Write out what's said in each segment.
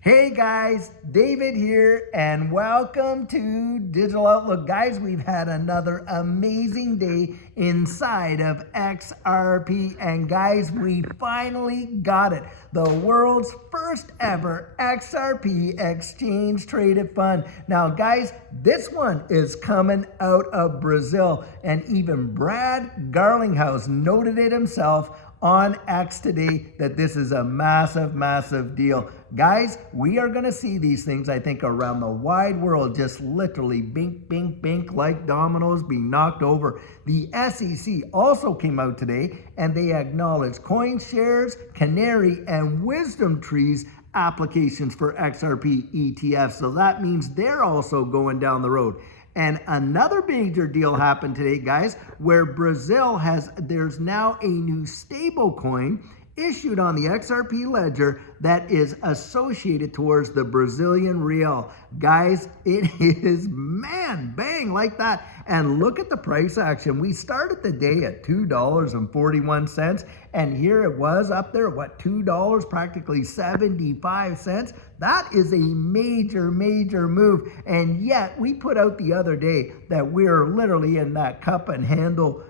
Hey guys, David here, and welcome to Digital Outlook. Guys, we've had another amazing day inside of XRP, and guys, we finally got it. The world's first ever XRP exchange traded fund. Now guys, this one is coming out of Brazil, and even Brad Garlinghouse noted it himself on X today that this is a massive deal. Guys, we are going to see these things, I think, around the wide world, just literally bink like dominoes being knocked over. The SEC also came out today and they acknowledged CoinShares, Canary, and Wisdom Tree's applications for XRP ETFs. So that means they're also going down the road. And another major deal happened today, guys, where there's now a new stablecoin issued on the XRP ledger that is associated towards the Brazilian real. Guys, it is, man, bang, like that. And look at the price action. We started the day at $2.41, and here it was up there, what, $2, practically 75 cents. That is a major move. And yet we put out the other day that we're literally in that cup and handle,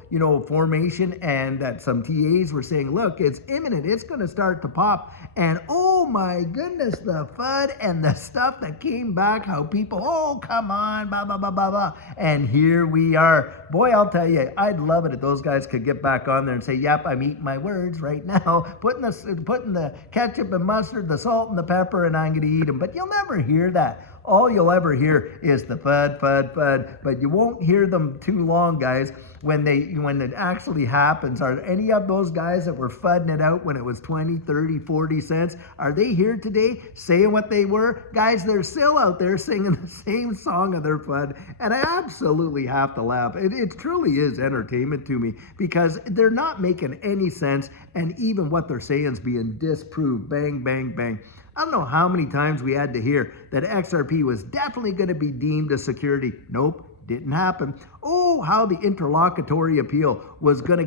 formation, and that some TAs were saying, look, it's imminent. It's going to start to pop. And oh my goodness, the FUD and the stuff that came back, how people, oh, come on, blah. And here we are. Boy, I'll tell you, I'd love it if those guys could get back on there and say, yep, I'm eating my words right now, putting the ketchup and mustard, the salt and the pepper, and I'm going to eat them. But you'll never hear that. All you'll ever hear is the FUD, but you won't hear them too long, guys, when it actually happens. Are any of those guys that were fudding it out when it was 20, 30, 40 cents, are they here today saying what they were? Guys, they're still out there singing the same song of their FUD, and I absolutely have to laugh. It truly is entertainment to me because they're not making any sense, and even what they're saying is being disproved. Bang. I don't know how many times we had to hear that XRP was definitely going to be deemed a security. Nope, didn't happen. Oh, how the interlocutory appeal was going to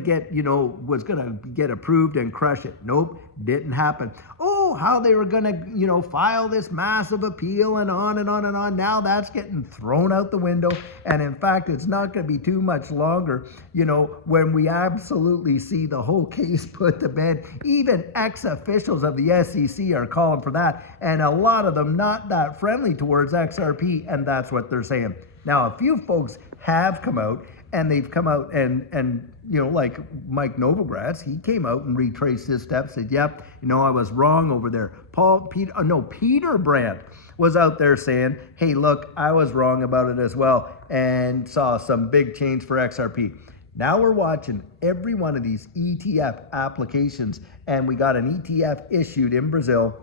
get approved and crush it. Nope, didn't happen. Oh, how they were going to, file this massive appeal and on and on. Now that's getting thrown out the window. And in fact, it's not going to be too much longer, when we absolutely see the whole case put to bed. Even ex-officials of the SEC are calling for that. And a lot of them not that friendly towards XRP. And that's what they're saying. Now, a few folks have come out, and they've come out and like Mike Novogratz, he came out and retraced his steps, said, yep, I was wrong over there. Peter Brandt was out there saying, hey, look, I was wrong about it as well, and saw some big change for XRP. Now we're watching every one of these ETF applications, and we got an ETF issued in Brazil.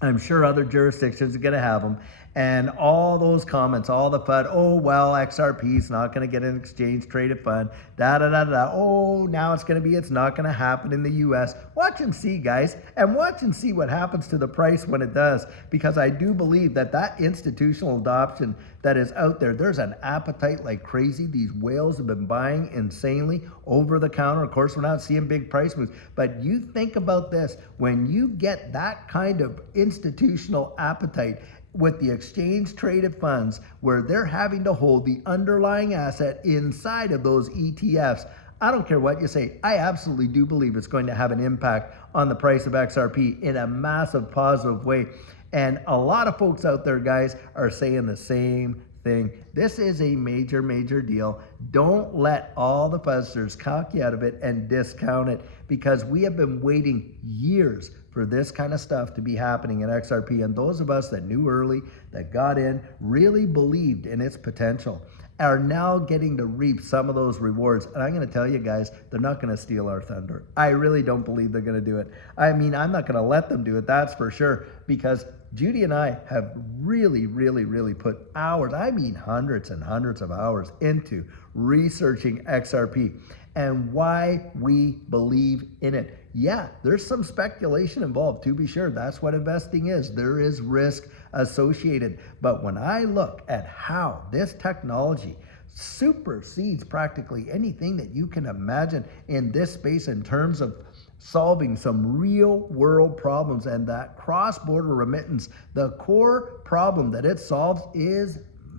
I'm sure other jurisdictions are going to have them. And all those comments, all the FUD, oh, well, XRP is not going to get an exchange traded fund, oh, now it's not going to happen in the US. Watch and see, guys, and watch and see what happens to the price when it does, because I do believe that institutional adoption that is out there, there's an appetite like crazy. These whales have been buying insanely over the counter. Of course, we're not seeing big price moves, but you think about this, when you get that kind of institutional appetite with the exchange traded funds where they're having to hold the underlying asset inside of those ETFs, I don't care what you say, I absolutely do believe it's going to have an impact on the price of XRP in a massive positive way. And a lot of folks out there, guys, are saying the same thing. This is a major deal. Don't let all the fuzzers talk you out of it and discount it, because we have been waiting years for this kind of stuff to be happening in XRP. And those of us that knew early, that got in, really believed in its potential, are now getting to reap some of those rewards. And I'm going to tell you guys, they're not going to steal our thunder. I really don't believe they're going to do it. I mean, I'm not going to let them do it, that's for sure, because Judy and I have really put hours, I mean hundreds and hundreds of hours into researching XRP and why we believe in it. Yeah, there's some speculation involved, to be sure. That's what investing is. There is risk associated. But when I look at how this technology supersedes practically anything that you can imagine in this space in terms of solving some real world problems, and that cross-border remittance, the core problem that it solves is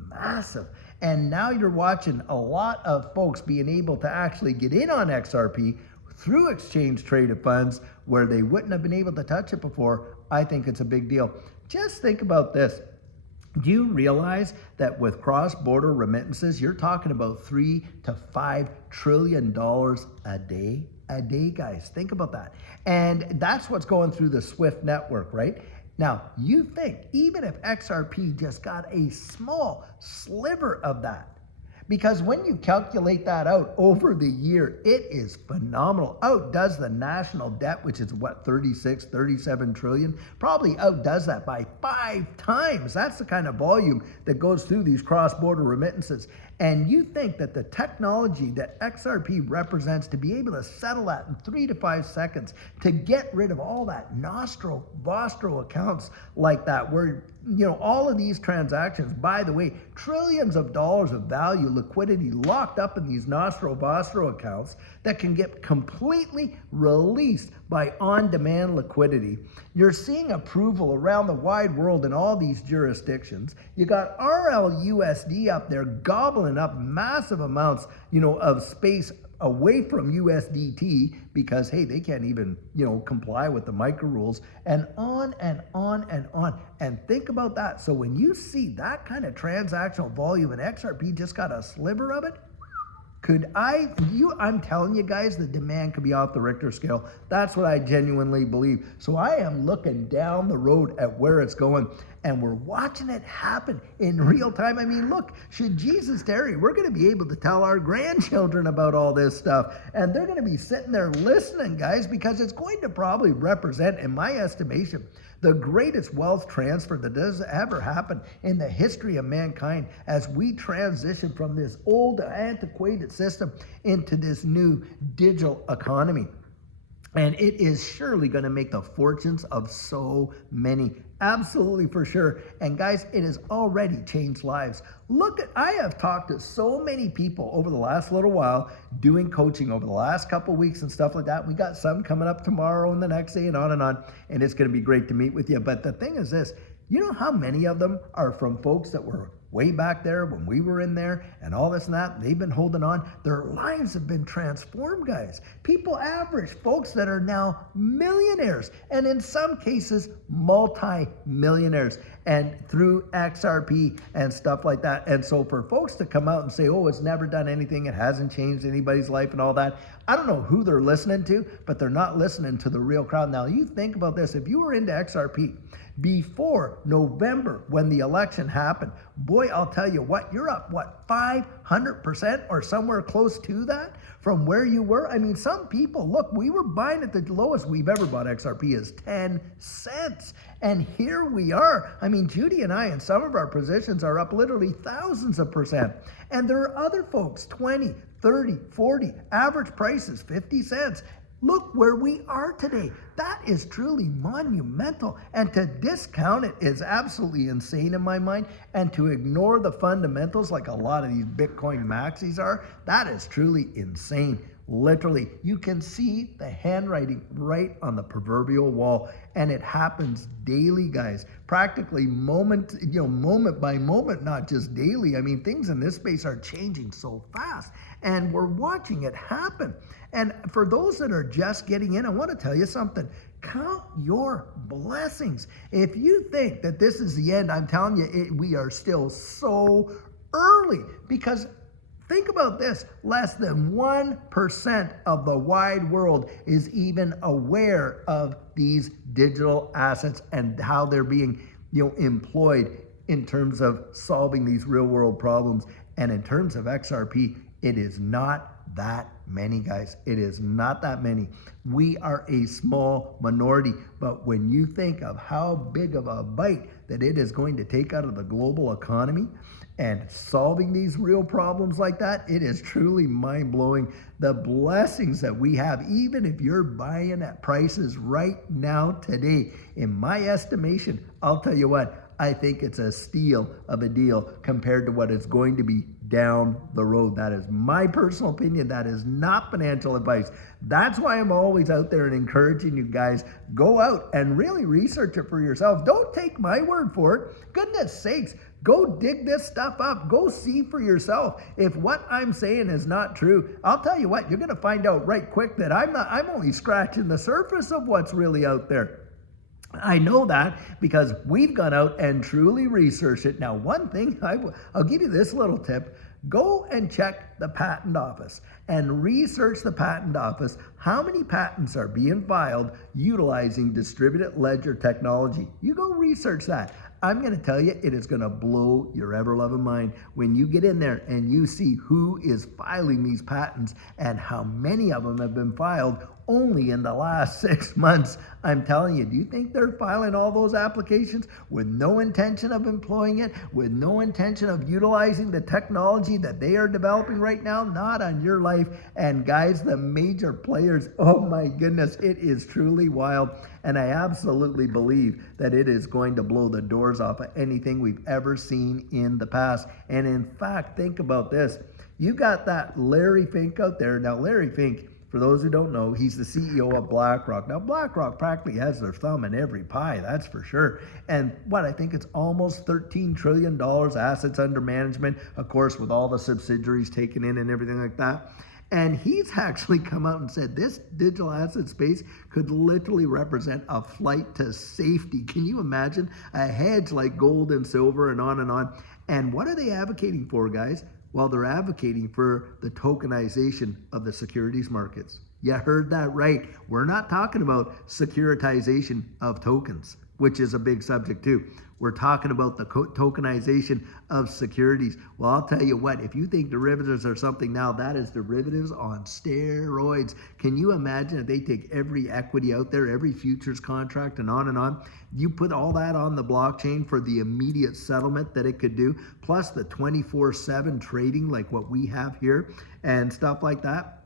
massive. And now you're watching a lot of folks being able to actually get in on XRP through exchange traded funds where they wouldn't have been able to touch it before. I think it's a big deal. Just think about this. Do you realize that with cross-border remittances, you're talking about $3 to $5 trillion a day? A day, guys. Think about that. And that's what's going through the SWIFT network, right? Now, you think even if XRP just got a small sliver of that, because when you calculate that out over the year, it is phenomenal. Outdoes the national debt, which is what, 36, 37 trillion? Probably outdoes that by 5 times. That's the kind of volume that goes through these cross-border remittances. And you think that the technology that XRP represents to be able to settle that in 3 to 5 seconds, to get rid of all that nostro vostro accounts like that, where, you know, all of these transactions, by the way, trillions of dollars of value, liquidity locked up in these nostro vostro accounts that can get completely released by on-demand liquidity. You're seeing approval around the wide world in all these jurisdictions. You got RLUSD up there gobbling up massive amounts, you know, of space away from USDT because, hey, they can't even, you know, comply with the micro rules, and on and on and on. And think about that. So when you see that kind of transactional volume and XRP just got a sliver of it, I'm telling you guys, the demand could be off the Richter scale. That's what I genuinely believe. So I am looking down the road at where it's going, and we're watching it happen in real time. I mean, look, should Jesus tarry, we're going to be able to tell our grandchildren about all this stuff, and they're going to be sitting there listening, guys, because it's going to probably represent, in my estimation, the greatest wealth transfer that does ever happen in the history of mankind as we transition from this old antiquated system into this new digital economy. And it is surely going to make the fortunes of so many. Absolutely, for sure. And guys, it has already changed lives. I have talked to so many people over the last little while doing coaching over the last couple weeks and stuff like that. We got some coming up tomorrow and the next day and on. And it's going to be great to meet with you. But the thing is this, you know how many of them are from folks that were way back there when we were in there and all this and that? They've been holding on. Their lives have been transformed, guys. People average, folks that are now millionaires, and in some cases, multi-millionaires, and through XRP and stuff like that. And so for folks to come out and say, oh, it's never done anything, it hasn't changed anybody's life and all that, I don't know who they're listening to, but they're not listening to the real crowd. Now, you think about this. If you were into XRP before November when the election happened, boy, I'll tell you what, you're up, 500% or somewhere close to that from where you were? I mean, some people, look, we were buying at the lowest we've ever bought XRP is 10 cents. And here we are. I mean, Judy and I in some of our positions are up literally thousands of percent. And there are other folks, 20, 30, 40, average prices, 50 cents. Look where we are today. That is truly monumental. And to discount it is absolutely insane in my mind. And to ignore the fundamentals like a lot of these Bitcoin maxis are, that is truly insane. Literally, you can see the handwriting right on the proverbial wall, and it happens daily, guys. Practically moment by moment, not just daily. I mean, things in this space are changing so fast, and we're watching it happen. And for those that are just getting in, I want to tell you something. Count your blessings. If you think that this is the end, I'm telling you, we are still so early, because think about this, less than 1% of the wide world is even aware of these digital assets and how they're being, employed in terms of solving these real world problems. And in terms of XRP, it is not that many, guys. It is not that many. We are a small minority, but when you think of how big of a bite that it is going to take out of the global economy and solving these real problems like that, it is truly mind-blowing. The blessings that we have, even if you're buying at prices right now today, in my estimation, I'll tell you what, I think it's a steal of a deal compared to what it's going to be down the road. That is my personal opinion. That is not financial advice. That's why I'm always out there and encouraging you guys, go out and really research it for yourself. Don't take my word for it. Goodness sakes, go dig this stuff up. Go see for yourself. If what I'm saying is not true, I'll tell you what, you're going to find out right quick that I'm only scratching the surface of what's really out there. I know that because we've gone out and truly researched it. Now, one thing, I'll give you this little tip. Go and check the patent office and research the patent office. How many patents are being filed utilizing distributed ledger technology? You go research that. I'm going to tell you, it is going to blow your ever-loving mind when you get in there and you see who is filing these patents and how many of them have been filed only in the last 6 months. I'm telling you, do you think they're filing all those applications with no intention of employing it, with no intention of utilizing the technology that they are developing right now? Not on your life. And guys, the major players, oh my goodness, it is truly wild. And I absolutely believe that it is going to blow the doors off of anything we've ever seen in the past. And in fact, think about this. You got that Larry Fink out there. Now, Larry Fink, for those who don't know, he's the CEO of BlackRock. Now, BlackRock practically has their thumb in every pie, that's for sure. And I think it's almost $13 trillion assets under management, of course, with all the subsidiaries taken in and everything like that. And he's actually come out and said this digital asset space could literally represent a flight to safety. Can you imagine? A hedge like gold and silver and on and on. And what are they advocating for, guys? Well, they're advocating for the tokenization of the securities markets. You heard that right. We're not talking about securitization of tokens, which is a big subject too. We're talking about the tokenization of securities. Well, I'll tell you what, if you think derivatives are something now, that is derivatives on steroids. Can you imagine if they take every equity out there, every futures contract and on, you put all that on the blockchain for the immediate settlement that it could do, plus the 24/7 trading like what we have here and stuff like that.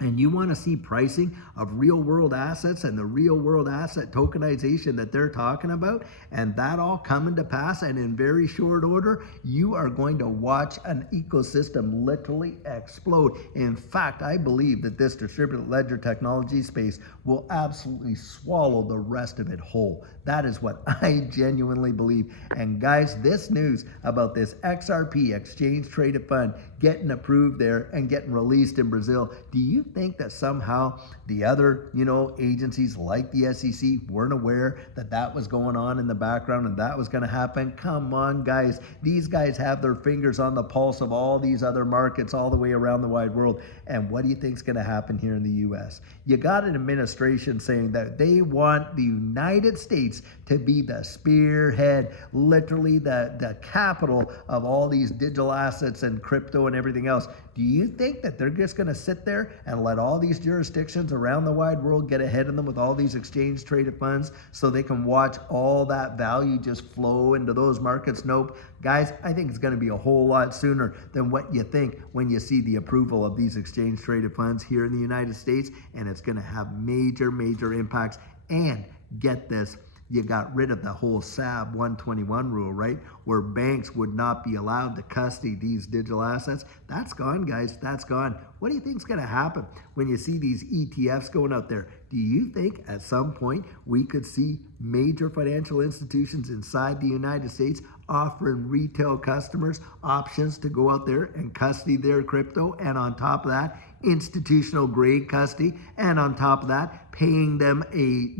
And you want to see pricing of real world assets and the real world asset tokenization that they're talking about, and that all coming to pass and in very short order, you are going to watch an ecosystem literally explode. In fact, I believe that this distributed ledger technology space will absolutely swallow the rest of it whole. That is what I genuinely believe. And guys, this news about this XRP exchange traded fund getting approved there and getting released in Brazil, do you think that somehow the other, agencies like the SEC weren't aware that that was going on in the background and that was going to happen? Come on, guys. These guys have their fingers on the pulse of all these other markets all the way around the wide world. And what do you think is going to happen here in the U.S.? You got an administration saying that they want the United States to be the spearhead, literally the capital of all these digital assets and crypto and everything else. Do you think that they're just going to sit there and let all these jurisdictions around the wide world get ahead of them with all these exchange traded funds so they can watch all that value just flow into those markets? Nope. Guys, I think it's going to be a whole lot sooner than what you think when you see the approval of these exchange traded funds here in the United States, and it's going to have major, major impacts. And get this, you got rid of the whole SAB 121 rule, right? Where banks would not be allowed to custody these digital assets. That's gone, guys. That's gone. What do you think is going to happen when you see these ETFs going out there? Do you think at some point we could see major financial institutions inside the United States offering retail customers options to go out there and custody their crypto, and on top of that, institutional grade custody, and on top of that, paying them a,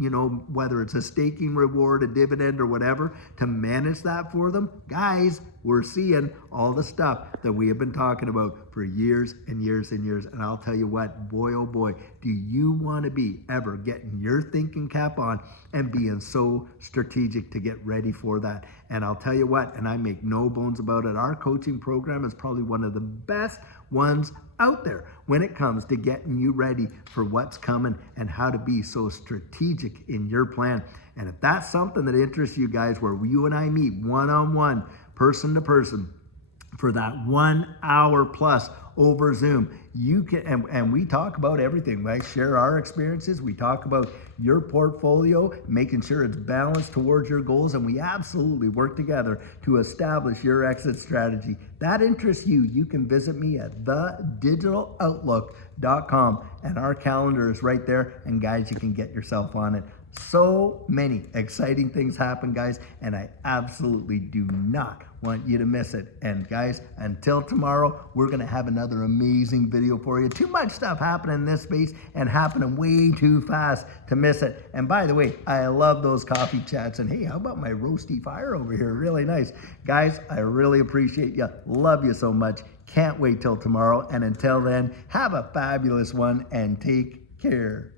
whether it's a staking reward, a dividend or whatever, to manage that for them? Guys, we're seeing all the stuff that we have been talking about for years and years and years. And I'll tell you what, boy, oh boy, do you want to be ever getting your thinking cap on and being so strategic to get ready for that. And I'll tell you what, and I make no bones about it, our coaching program is probably one of the best ones out there when it comes to getting you ready for what's coming and how to be so strategic in your plan. And if that's something that interests you guys, where you and I meet one-on-one, person to person, for that 1 hour plus over Zoom. You can, and we talk about everything. I share our experiences. We talk about your portfolio, making sure it's balanced towards your goals, and we absolutely work together to establish your exit strategy. That interests you, you can visit me at thedigitaloutlook.com, and our calendar is right there, and guys, you can get yourself on it. So many exciting things happen, guys, and I absolutely do not want you to miss it. And guys, until tomorrow, we're gonna have another amazing video for you. Too much stuff happening in this space and happening way too fast to miss it. And by the way, I love those coffee chats. And hey, how about my roasty fire over here? Really nice. Guys, I really appreciate you. Love you so much. Can't wait till tomorrow. And until then, have a fabulous one and take care.